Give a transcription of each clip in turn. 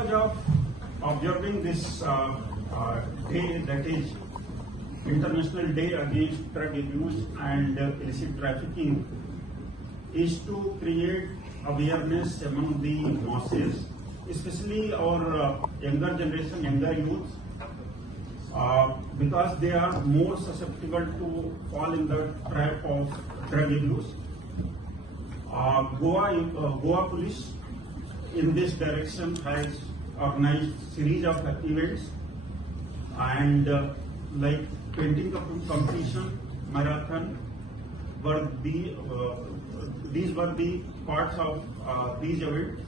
purpose of observing this day, that is International Day Against Drug Abuse and Illicit Trafficking, is to create awareness among the masses, especially our younger generation, younger youth, because they are more susceptible to fall in the trap of drug abuse. Goa Police in this direction has organized series of events, and like painting competition, marathon, these were the parts of these events.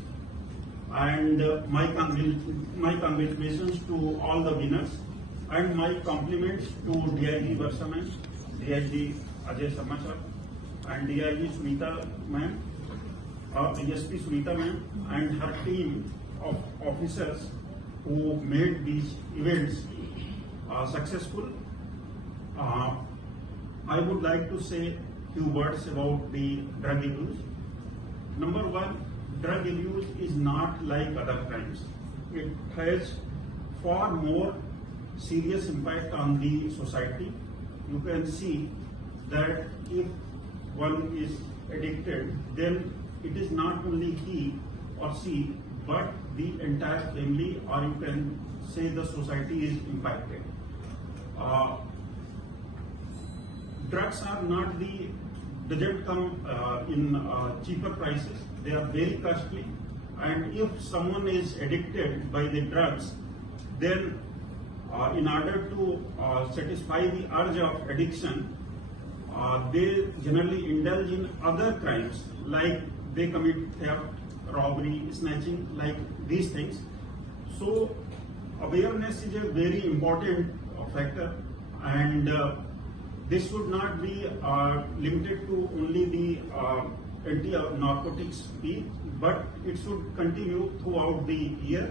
And my congratulations to all the winners, and my compliments to DIG Varsaman, DIG Ajay Samachar, and DIG Sunita ma'am, ASP Sunita ma'am, and her team of officers who made these events successful. I would like to say few words about the drug abuse. Number one, drug abuse is not like other crimes. It has far more serious impact on the society. You can see that if one is addicted, then it is not only he or she, but the entire family, or you can say the society is impacted. Drugs are not doesn't come in cheaper prices. They are very costly, and if someone is addicted by the drugs, then in order to satisfy the urge of addiction, they generally indulge in other crimes, like they commit theft, robbery, snatching, like these things. So awareness is a very important factor, and this should not be limited to only the anti-narcotics week, but it should continue throughout the year.